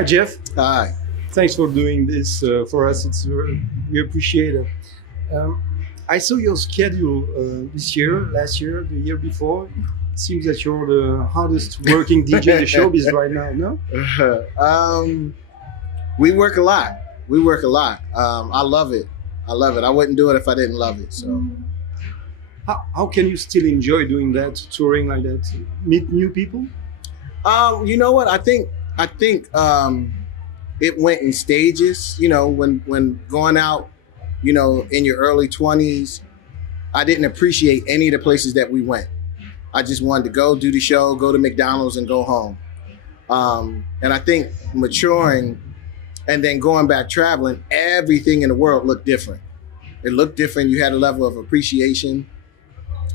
Hi, Jeff. Hi. Thanks for doing this for us. We appreciate it. Um, I saw your schedule this year, last year, the year before. It seems that you're the hardest working DJ in the showbiz right now, no? We work a lot. We work a lot. I love it. I love it. I wouldn't do it if I didn't love it. So, How can you still enjoy doing that, touring like that, meet new people? you know what? I think it went in stages. You know, when going out, you know, in your early 20s, I didn't appreciate any of the places that we went. I just wanted to go do the show, go to McDonald's, and go home. And I think maturing and then going back traveling, everything in the world looked different. It looked different. You had a level of appreciation.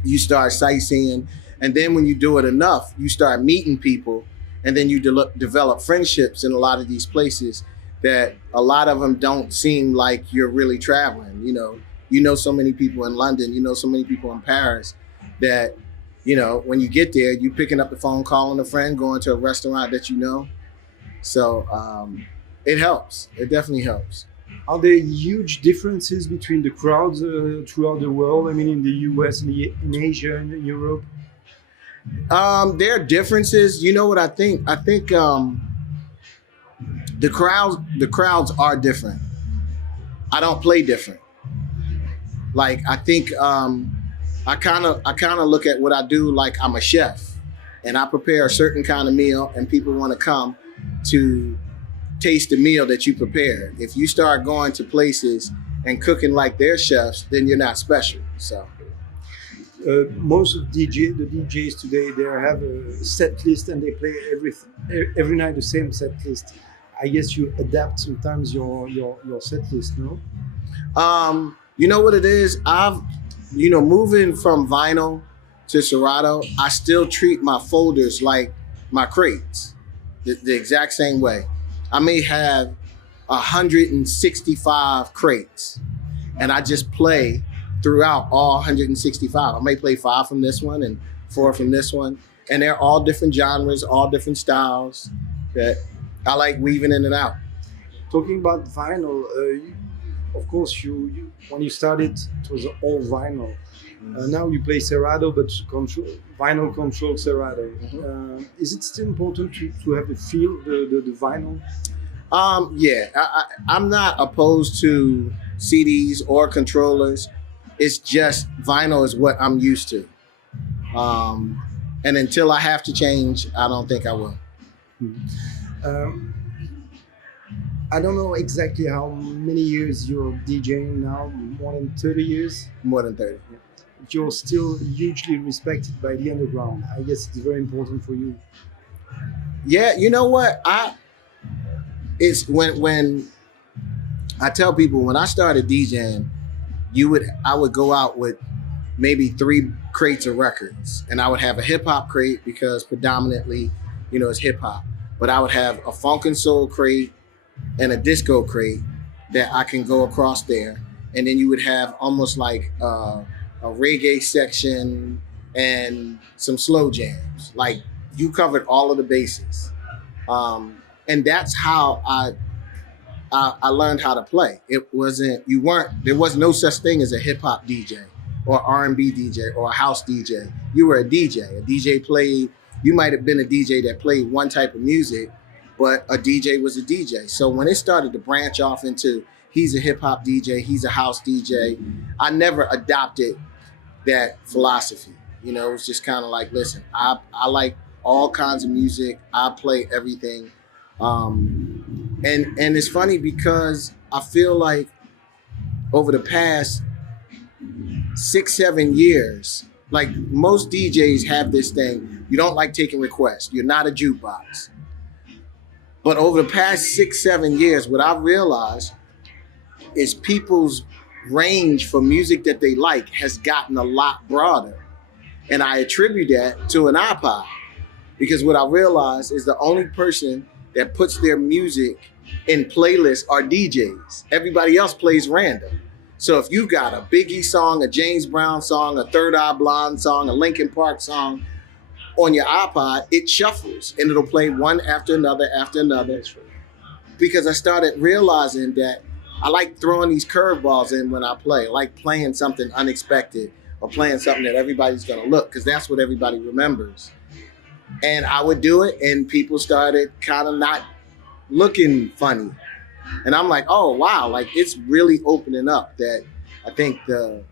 You start sightseeing. And then when you do it enough, you start meeting people. And then you develop friendships in a lot of these places that a lot of them don't seem like you're really traveling. You know so many people in London, you know so many people in Paris that, you know, when you get there, you picking up the phone, calling a friend, going to a restaurant that you know. So it helps. It definitely helps. Are there huge differences between the crowds throughout the world? I mean, in the US, in Asia, and in Europe? There are differences. You know what I think? I think the crowds are different. I don't play different. Like I think I kind of look at what I do like I'm a chef, and I prepare a certain kind of meal, and people want to come to taste the meal that you prepared. If you start going to places and cooking like their chefs, then you're not special. So. Most of the DJs today, they have a set list and they play every night the same set list. I guess you adapt sometimes your set list, no? You know what it is? Moving from vinyl to Serato, I still treat my folders like my crates, the exact same way. I may have 165 crates, and I just play throughout all 165. I may play 5 from this one and 4 from this one. And they're all different genres, all different styles that I like weaving in and out. Talking about vinyl, of course, you when you started, it was all vinyl. Now you play Serato, but vinyl controlled Serato. Is it still important to have the feel, the vinyl? Yeah, I'm not opposed to CDs or controllers. It's just vinyl is what I'm used to. And until I have to change, I don't think I will. I don't know exactly how many years you're DJing now, more than 30 years? More than 30. You're still hugely respected by the underground. I guess it's very important for you. Yeah, you know what? It's when I tell people when I started DJing, I would go out with maybe 3 crates of records, and I would have a hip hop crate because predominantly, you know, it's hip hop. But I would have a funk and soul crate and a disco crate that I can go across there, and then you would have almost like a reggae section and some slow jams. Like you covered all of the bases, and that's how I learned how to play. There was no such thing as a hip hop DJ or R&B DJ or a house DJ. You were a DJ. A DJ played, you might have been a DJ that played one type of music, but a DJ was a DJ. So when it started to branch off into, he's a hip hop DJ, he's a house DJ, I never adopted that philosophy. You know, it was just kind of like, listen, I like all kinds of music. I play everything. And it's funny because I feel like over the past 6-7 years, like most DJs have this thing, you don't like taking requests. You're not a jukebox. But over the past 6-7 years, what I've realized is people's range for music that they like has gotten a lot broader. And I attribute that to an iPod. Because what I realized is the only person that puts their music in playlists are DJs. Everybody else plays random. So if you got a Biggie song, a James Brown song, a Third Eye Blind song, a Linkin Park song on your iPod, it shuffles and it'll play one after another after another. because I started realizing that I like throwing these curveballs in when I play. I like playing something unexpected or playing something that everybody's gonna look, because that's what everybody remembers. And I would do it, and people started kind of not looking funny. And I'm like, oh wow, like it's really opening up, that I think the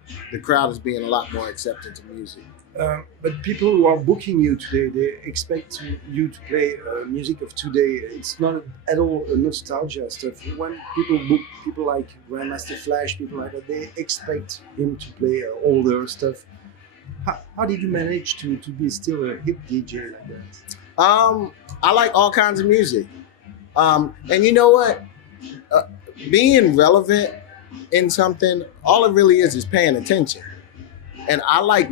crowd is being a lot more accepting to music. But people who are booking you today, they expect you to play music of today. It's not at all a nostalgia stuff. When people book people like Grandmaster Flash, people like that, they expect him to play older stuff. How did you manage to be still a hip DJ like that? I like all kinds of music. And you know what? Being relevant in something, all it really is paying attention. And I like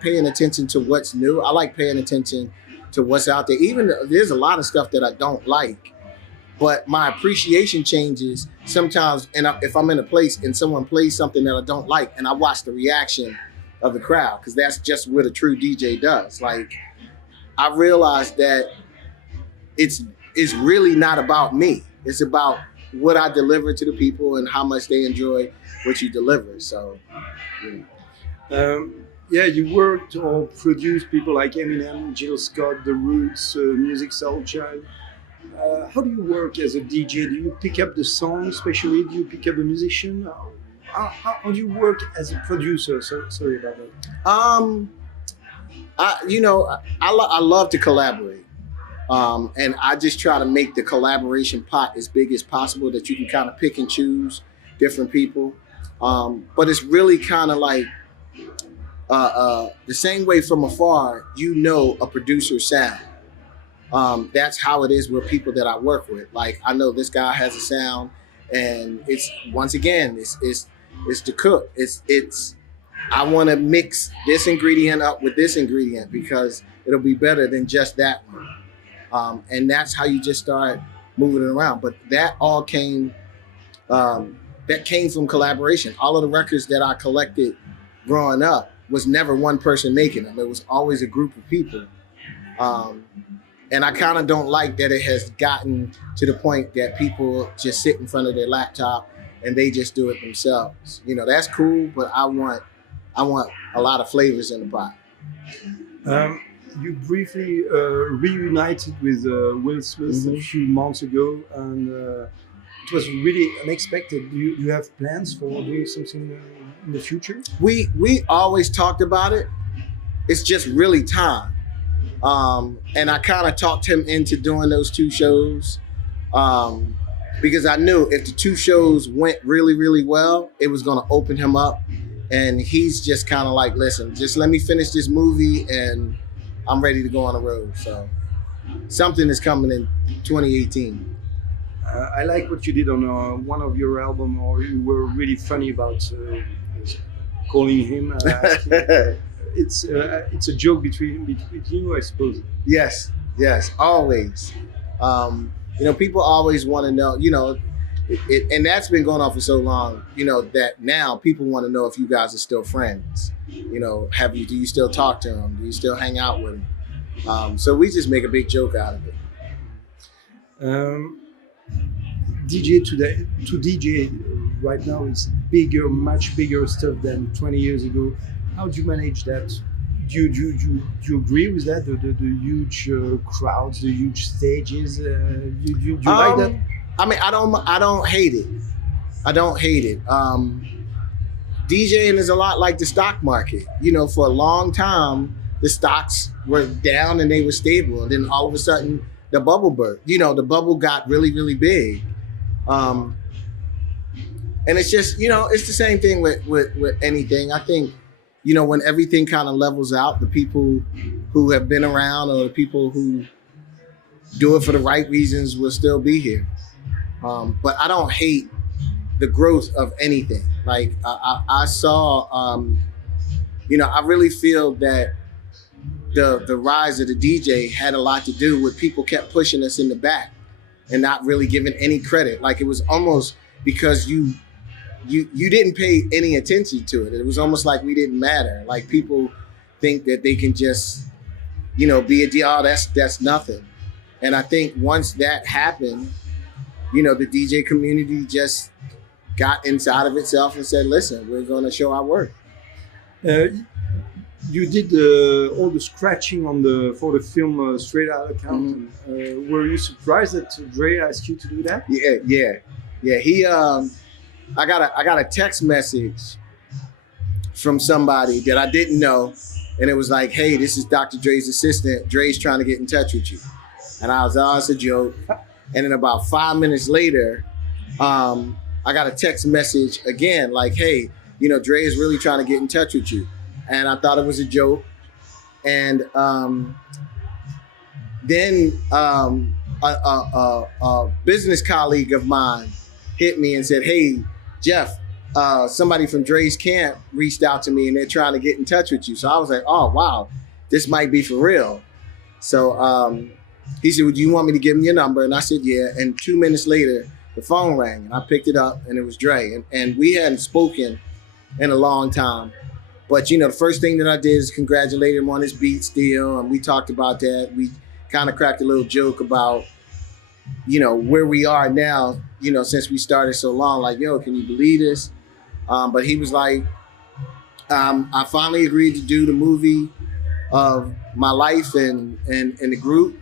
paying attention to what's new. I like paying attention to what's out there. Even there's a lot of stuff that I don't like, but my appreciation changes sometimes. And if I'm in a place and someone plays something that I don't like, and I watch the reaction of the crowd, because that's just what a true DJ does. Like, I realized that it's really not about me. It's about what I deliver to the people and how much they enjoy what you deliver. So, you worked or produced people like Eminem, Jill Scott, The Roots, Music Soul Child. How do you work as a DJ? Do you pick up the song, especially? Do you pick up a musician? How do you work as a producer? Sorry about that. I love to collaborate. And I just try to make the collaboration pot as big as possible, that you can kind of pick and choose different people. But it's really kind of like the same way from afar, a producer's sound. That's how it is with people that I work with. Like, I know this guy has a sound, and it's, once again, it's the cook. I want to mix this ingredient up with this ingredient because it'll be better than just that one. And that's how you just start moving it around. But that all came from collaboration. All of the records that I collected growing up was never one person making them. It was always a group of people. And I kind of don't like that it has gotten to the point that people just sit in front of their laptop and they just do it themselves. That's cool, but I want a lot of flavors in the pot. You briefly reunited with Will Smith a few months ago, and it was really unexpected. Do you have plans for doing something in the future? We always talked about it. It's just really time. And I kind of talked him into doing those 2 shows. Because I knew if the 2 shows went really, really well, it was going to open him up. And he's just kind of like, listen, just let me finish this movie and I'm ready to go on the road. So something is coming in 2018. I like what you did on one of your albums, or you were really funny about calling him. It's a joke between you, I suppose. Yes, always. People always want to know, and that's been going on for so long, that now people want to know if you guys are still friends. Do you still talk to him? Do you still hang out with him? So we just make a big joke out of it. DJ today, to DJ right now is much bigger stuff than 20 years ago. How do you manage that? Do you agree with that? The huge crowds, the huge stages. Do you like that? I mean, I don't hate it. I don't hate it. DJing is a lot like the stock market. For a long time, the stocks were down and they were stable, and then all of a sudden, the bubble burst. The bubble got really, really big. And it's just, it's the same thing with anything. I think, when everything kind of levels out, the people who have been around or the people who do it for the right reasons will still be here. But I don't hate the growth of anything. Like I saw, I really feel that the rise of the DJ had a lot to do with people kept pushing us in the back and not really giving any credit. Like, it was almost because you didn't pay any attention to it. It was almost like we didn't matter. Like, people think that they can just, be a DJ. Oh, that's nothing. And I think once that happened, the DJ community just got inside of itself and said, listen, we're going to show our work. You did all the scratching for the film Straight Outta Compton. Were you surprised that Dre asked you to do that? Yeah. He, I got a text message from somebody that I didn't know, and it was like, "Hey, this is Dr. Dre's assistant. Dre's trying to get in touch with you." And I was, "Oh, it's a joke." And then about 5 minutes later, I got a text message again, like, "Hey, Dre is really trying to get in touch with you." And I thought it was a joke. And then a business colleague of mine hit me and said, "Hey, Jeff, somebody from Dre's camp reached out to me and they're trying to get in touch with you." So I was like, "Oh, wow, this might be for real." So he said, "Would you want me to give him your number?" And I said, "Yeah." And 2 minutes later, the phone rang and I picked it up and it was Dre. And we hadn't spoken in a long time. But, the first thing that I did is congratulate him on his Beats deal. And we talked about that. We kind of cracked a little joke about, where we are now, since we started so long. Like, yo, can you believe this? But he was like, I finally agreed to do the movie of my life and the group.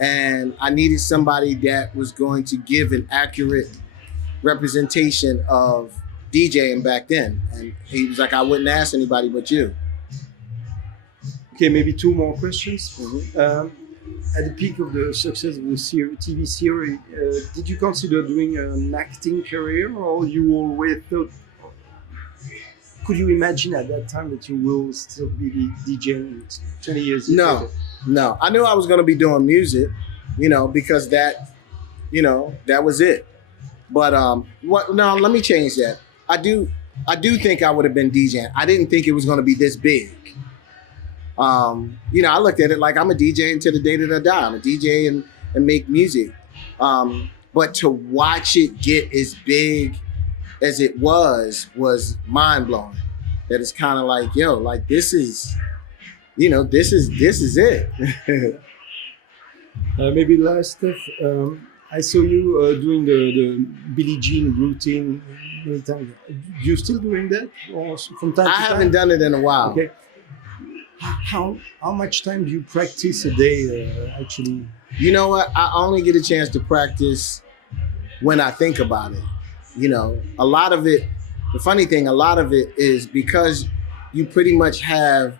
And I needed somebody that was going to give an accurate representation of DJing back then. And he was like, "I wouldn't ask anybody but you." Okay, maybe 2 more questions. At the peak of the success of the TV series, did you consider doing an acting career, or you always thought, could you imagine at that time that you will still be DJing 20 years later? No. I knew I was going to be doing music, because that was it. But no, let me change that. I do think I would have been DJing. I didn't think it was going to be this big. I looked at it like I'm a DJ until the day that I die. I'm a DJ and make music. But to watch it get as big as it was mind blowing. That it's kind of like, yo, like this is it. Maybe last stuff. I saw you doing the Billie Jean routine many times. You still doing that, or from time to time? I haven't done it in a while. Okay. How much time do you practice a day, actually? You know what? I only get a chance to practice when I think about it. A lot of it. The funny thing, a lot of it is because you pretty much have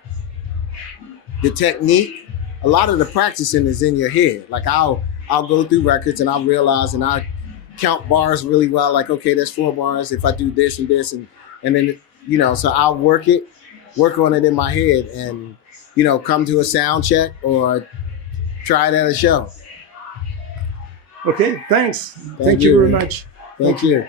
the technique. A lot of the practicing is in your head. Like I'll go through records and I'll realize and I count bars really well. Like, okay, that's 4 bars if I do this and this and then, so I'll work on it in my head and, come to a sound check or try it at a show. Okay, thanks. Thank you very much. Thank you.